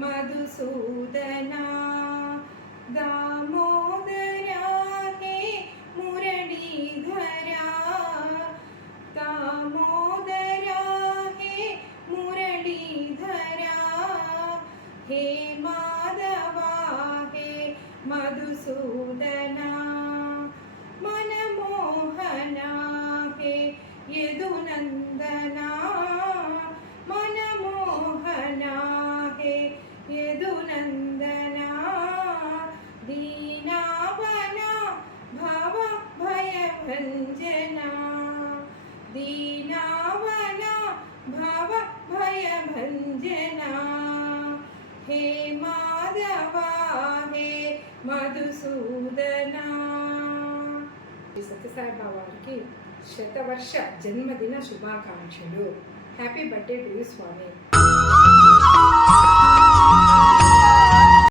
మధుసూదనా దామోదరా హే మురళీధరా దామోదరా హే మురళీధరా హే మాధవా హే మధుసూదనా మనమోహనా హే యదునందనా మనమోహనా హే యదునందనా దీనావనా భవ భయభంజనా దీనావనా భవ భయభంజనా హే మాధవా హే మధుసూదనా. సత్యసాయి బాబా వారికి శతవర్ష జన్మదిన శుభాకాంక్షలు. Happy birthday to you Swamy.